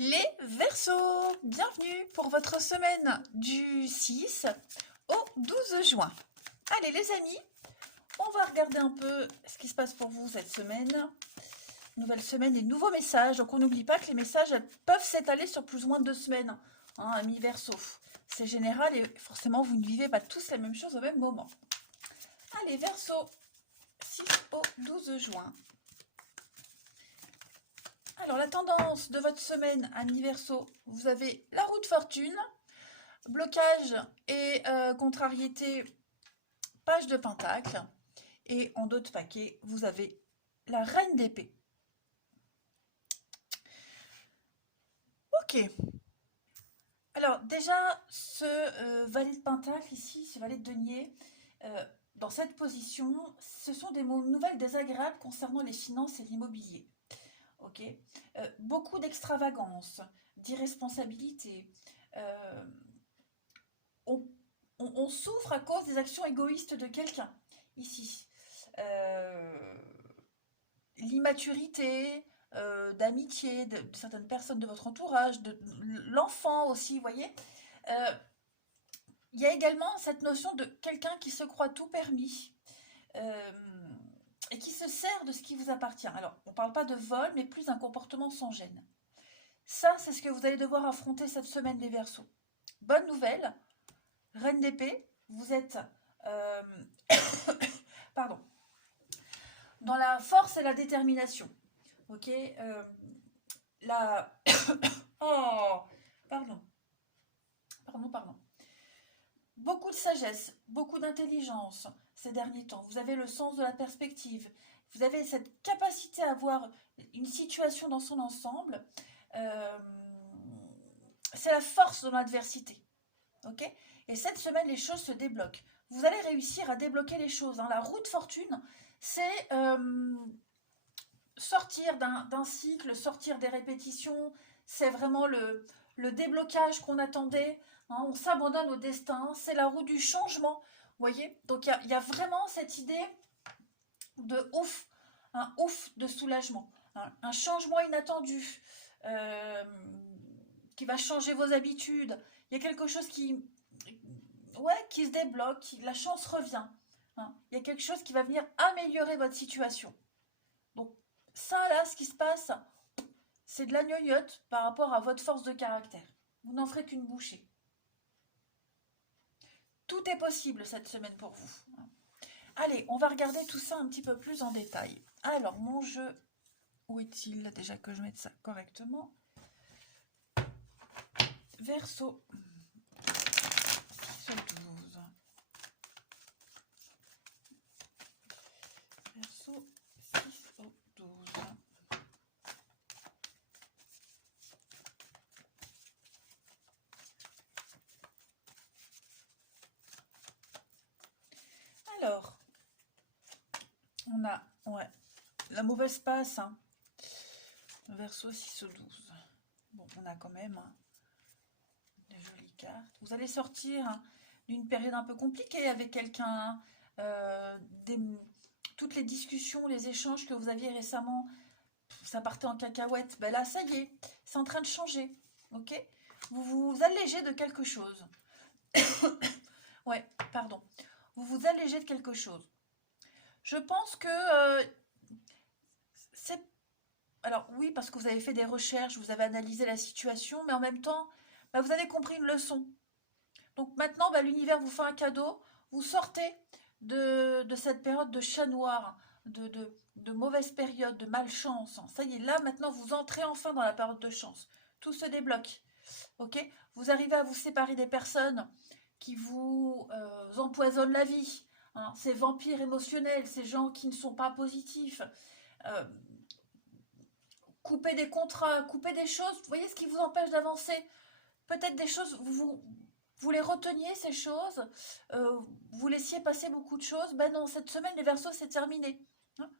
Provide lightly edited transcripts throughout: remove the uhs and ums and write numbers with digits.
Les Verseaux, bienvenue pour votre semaine du 6 au 12 juin. Allez les amis, on va regarder un peu ce qui se passe pour vous cette semaine. Nouvelle semaine et nouveaux messages. Donc on n'oublie pas que les messages peuvent s'étaler sur plus ou moins 2 semaines. Amis Verseaux, c'est général et forcément vous ne vivez pas tous la même chose au même moment. Allez Verseaux, 6 au 12 juin. Alors, la tendance de votre semaine, amis Verseaux, vous avez la roue de fortune, blocage et contrariété, page de pentacle. Et en dos de paquet, vous avez la reine d'épée. Ok. Alors, déjà, ce valet de pentacle ici, ce valet de denier, dans cette position, ce sont des nouvelles désagréables concernant les finances et l'immobilier. Ok, beaucoup d'extravagance, d'irresponsabilité. Euh, on, on souffre à cause des actions égoïstes de quelqu'un ici. Euh, L'immaturité, d'amitié de certaines personnes de votre entourage, de l'enfant aussi, vous voyez. Euh, Il y a également cette notion de quelqu'un qui se croit tout permis. Euh, et qui se sert de ce qui vous appartient. Alors, on ne parle pas de vol, mais plus d'un comportement sans gêne. Ça, c'est ce que vous allez devoir affronter cette semaine des Verseaux. Bonne nouvelle, reine d'épée, vous êtes euh, pardon, dans la force et la détermination. Ok, la... oh, pardon, pardon. Beaucoup de sagesse, beaucoup d'intelligence ces derniers temps. Vous avez le sens de la perspective. Vous avez cette capacité à voir une situation dans son ensemble. Euh, c'est la force de l'adversité. Ok. Et cette semaine, les choses se débloquent. Vous allez réussir à débloquer les choses. La roue de fortune, c'est sortir d'un cycle, sortir des répétitions. C'est vraiment le déblocage qu'on attendait. On s'abandonne au destin. C'est la roue du changement. Vous voyez. Donc il y a vraiment cette idée de ouf, un ouf de soulagement, un changement inattendu euh, qui va changer vos habitudes. Il y a quelque chose qui se débloque, la chance revient. Il y a quelque chose qui va venir améliorer votre situation. Donc ça là, ce qui se passe, c'est de la gnognotte par rapport à votre force de caractère. Vous n'en ferez qu'une bouchée. Tout est possible cette semaine pour vous. Allez, on va regarder tout ça un petit peu plus en détail. Alors, mon jeu, où est-il? Déjà que je mette ça correctement. Verseau. 6 au 12. Verseau 6 au 12. Alors, on a la mauvaise passe. Verseau 6 au 12. Bon, on a quand même des jolies cartes. Vous allez sortir d'une période un peu compliquée avec quelqu'un. Euh, toutes les discussions, les échanges que vous aviez récemment, ça partait en cacahuète. Ben là, ça y est, c'est en train de changer. Ok. Vous vous allégez de quelque chose. Ouais, pardon. Vous vous allégez de quelque chose. Je pense que c'est... Alors oui, parce que vous avez fait des recherches, vous avez analysé la situation, mais en même temps, bah, vous avez compris une leçon. Donc maintenant, bah, l'univers vous fait un cadeau. Vous sortez de cette période de chat noir, de mauvaise période, de malchance. Ça y est, là maintenant, vous entrez enfin dans la période de chance. Tout se débloque. Ok. Vous arrivez à vous séparer des personnes qui vous empoisonnent la vie. Ces vampires émotionnels, ces gens qui ne sont pas positifs. Euh, Couper des contrats, couper des choses. Vous voyez ce qui vous empêche d'avancer. Peut-être des choses, vous les reteniez ces choses, vous laissiez passer beaucoup de choses. Ben non, cette semaine, les Verseaux, c'est terminé.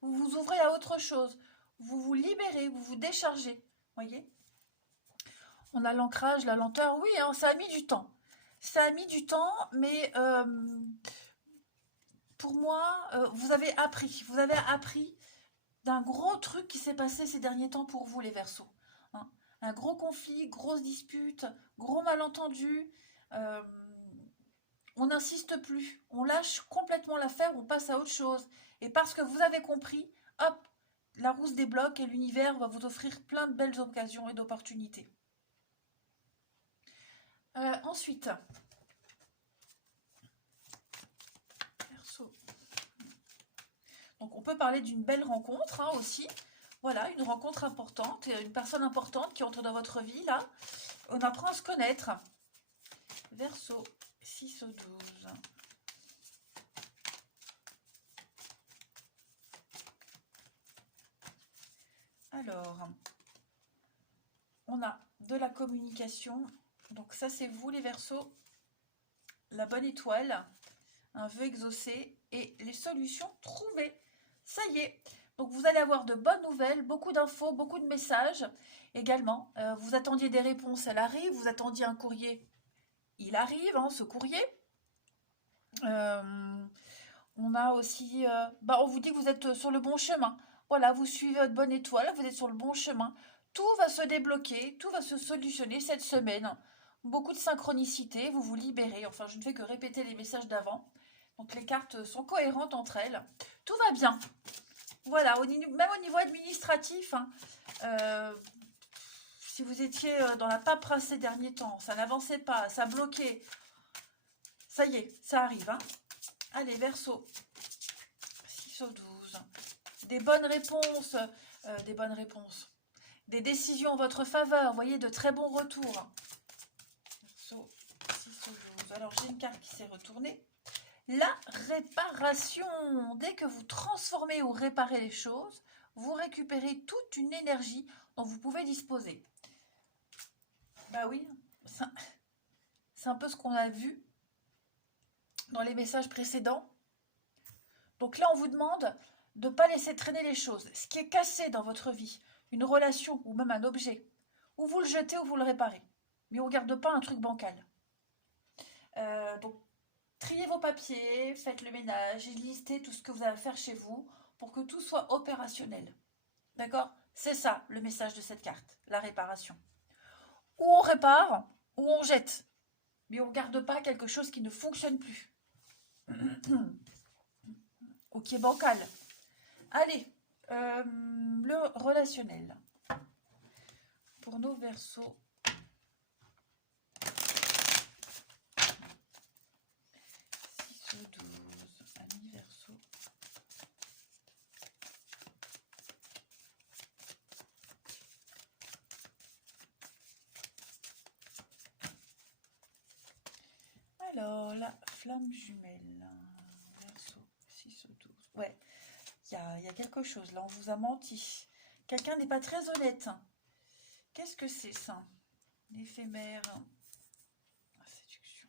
Vous vous ouvrez à autre chose. Vous vous libérez, vous vous déchargez. Voyez. On a l'ancrage, la lenteur. Oui, ça a mis du temps. Ça a mis du temps, mais pour moi, vous avez appris. Vous avez appris d'un gros truc qui s'est passé ces derniers temps pour vous, les Verseaux. un gros conflit, grosse dispute, gros malentendu. euh, on n'insiste plus, on lâche complètement l'affaire, on passe à autre chose. Et parce que vous avez compris, hop, la roue se débloque et l'univers va vous offrir plein de belles occasions et d'opportunités. Ensuite, Verseau. Donc on peut parler d'une belle rencontre hein, aussi. Voilà, une rencontre importante, une personne importante qui entre dans votre vie, là. On apprend à se connaître. Verseau, 6 au 12. Alors, on a de la communication. Donc ça, c'est vous les Verseaux. La bonne étoile, un vœu exaucé et les solutions trouvées. Ça y est. Donc vous allez avoir de bonnes nouvelles, beaucoup d'infos, beaucoup de messages. Également, vous attendiez des réponses, elle arrive. Vous attendiez un courrier, il arrive, hein, ce courrier. On a aussi, on vous dit que vous êtes sur le bon chemin. Voilà, vous suivez votre bonne étoile, vous êtes sur le bon chemin. Tout va se débloquer, tout va se solutionner cette semaine. Beaucoup de synchronicité, vous vous libérez. Enfin, je ne fais que répéter les messages d'avant. Donc les cartes sont cohérentes entre elles. Tout va bien. Voilà, même au niveau administratif, hein, si vous étiez dans la paperasse ces derniers temps, ça n'avançait pas, ça bloquait. Ça y est, ça arrive. Hein. Allez, Verseau, 6 au 12. Des bonnes réponses, des décisions en votre faveur, vous voyez, de très bons retours. Verseau, 6 au 12. Alors, j'ai une carte qui s'est retournée. La réparation. Dès que vous transformez ou réparez les choses, vous récupérez toute une énergie dont vous pouvez disposer. Bah oui, c'est un peu ce qu'on a vu dans les messages précédents. Donc là, on vous demande de ne pas laisser traîner les choses. Ce qui est cassé dans votre vie, une relation ou même un objet, ou vous le jetez ou vous le réparez. Mais on ne garde pas un truc bancal. Donc, triez vos papiers, faites le ménage et listez tout ce que vous avez à faire chez vous pour que tout soit opérationnel. D'accord? C'est ça le message de cette carte, la réparation. Ou on répare, ou on jette. Mais on ne garde pas quelque chose qui ne fonctionne plus. Ou qui est bancal. Allez, le relationnel. Pour nos Verseaux. Alors, la flamme jumelle. Verseau, 6 au 12. Ouais, il y a quelque chose. Là, on vous a menti. Quelqu'un n'est pas très honnête. Qu'est-ce que c'est ça? L'éphémère. Séduction.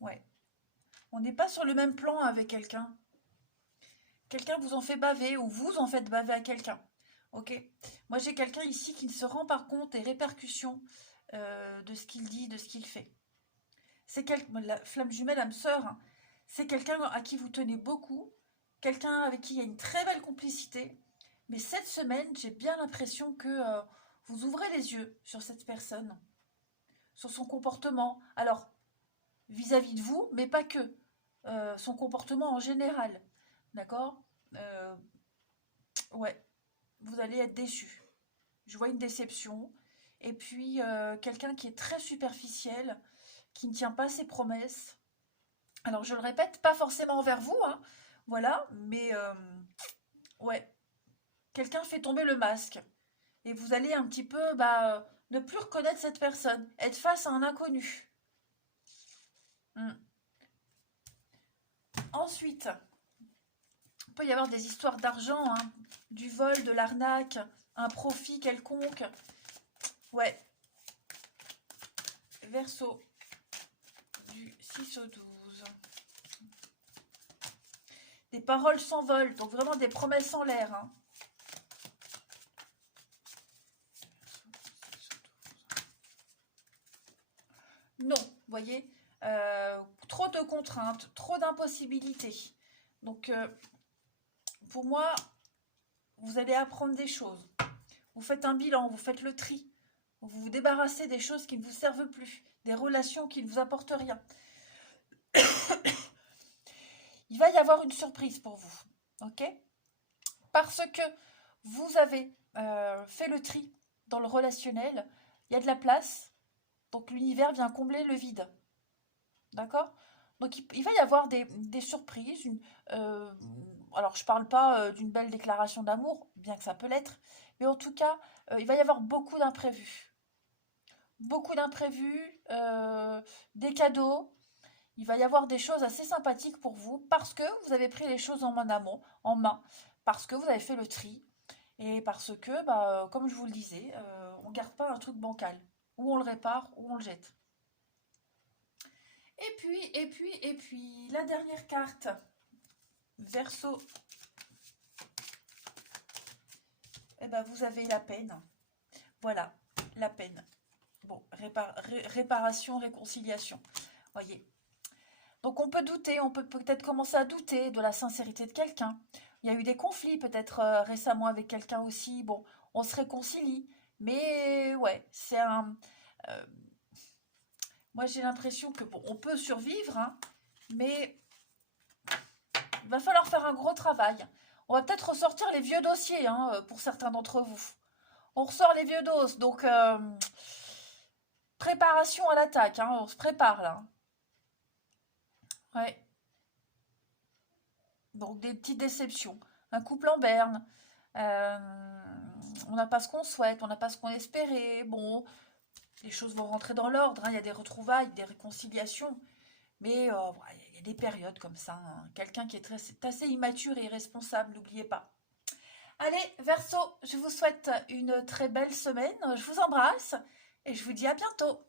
Ouais. On n'est pas sur le même plan avec quelqu'un. Quelqu'un vous en fait baver ou vous en faites baver à quelqu'un. Ok? Moi, j'ai quelqu'un ici qui ne se rend pas compte des répercussions de ce qu'il dit, de ce qu'il fait. C'est la flamme jumelle, âme sœur, hein, c'est quelqu'un à qui vous tenez beaucoup, quelqu'un avec qui il y a une très belle complicité. Mais cette semaine, j'ai bien l'impression que vous ouvrez les yeux sur cette personne, sur son comportement. Alors, vis-à-vis de vous, mais pas que. Son comportement en général. D'accord? Ouais, vous allez être déçu. Je vois une déception. Et puis, quelqu'un qui est très superficiel, qui ne tient pas ses promesses. Alors, je le répète, pas forcément envers vous, hein, voilà, mais ouais, quelqu'un fait tomber le masque. Et vous allez un petit peu ne plus reconnaître cette personne, être face à un inconnu. Ensuite, il peut y avoir des histoires d'argent, hein, du vol, de l'arnaque, un profit quelconque. Ouais. Verseau, du 6 au 12. Des paroles s'envolent, donc vraiment des promesses en l'air. Hein. Non, vous voyez, trop de contraintes, trop d'impossibilités. Donc, pour moi, vous allez apprendre des choses. Vous faites un bilan, vous faites le tri. Vous vous débarrassez des choses qui ne vous servent plus, des relations qui ne vous apportent rien. Il va y avoir une surprise pour vous, ok? Parce que vous avez fait le tri dans le relationnel, il y a de la place, donc l'univers vient combler le vide, d'accord? Donc il va y avoir des surprises. Alors je ne parle pas d'une belle déclaration d'amour, bien que ça peut l'être, mais en tout cas, il va y avoir beaucoup d'imprévus. Beaucoup d'imprévus, des cadeaux. Il va y avoir des choses assez sympathiques pour vous parce que vous avez pris les choses en main, parce que vous avez fait le tri et parce que, bah, comme je vous le disais, on ne garde pas un truc bancal. Ou on le répare ou on le jette. Et puis, la dernière carte, Verseau, eh ben, vous avez la peine. Voilà, la peine. Bon, réparation, réconciliation. Voyez. Donc on peut douter, on peut peut-être commencer à douter de la sincérité de quelqu'un. Il y a eu des conflits peut-être récemment avec quelqu'un aussi. Bon, on se réconcilie. Mais ouais, c'est un... euh, moi j'ai l'impression que bon, on peut survivre, hein, mais il va falloir faire un gros travail. On va peut-être ressortir les vieux dossiers hein, pour certains d'entre vous. On ressort les vieux dos, donc préparation à l'attaque, hein, on se prépare là. Ouais, donc des petites déceptions. Un couple en berne, on n'a pas ce qu'on souhaite, on n'a pas ce qu'on espérait. Bon, les choses vont rentrer dans l'ordre, hein, il y a des retrouvailles, des réconciliations. Mais ouais, il y a des périodes comme ça, hein. Quelqu'un qui est assez immature et irresponsable, n'oubliez pas. Allez, Verseau, je vous souhaite une très belle semaine. Je vous embrasse et je vous dis à bientôt.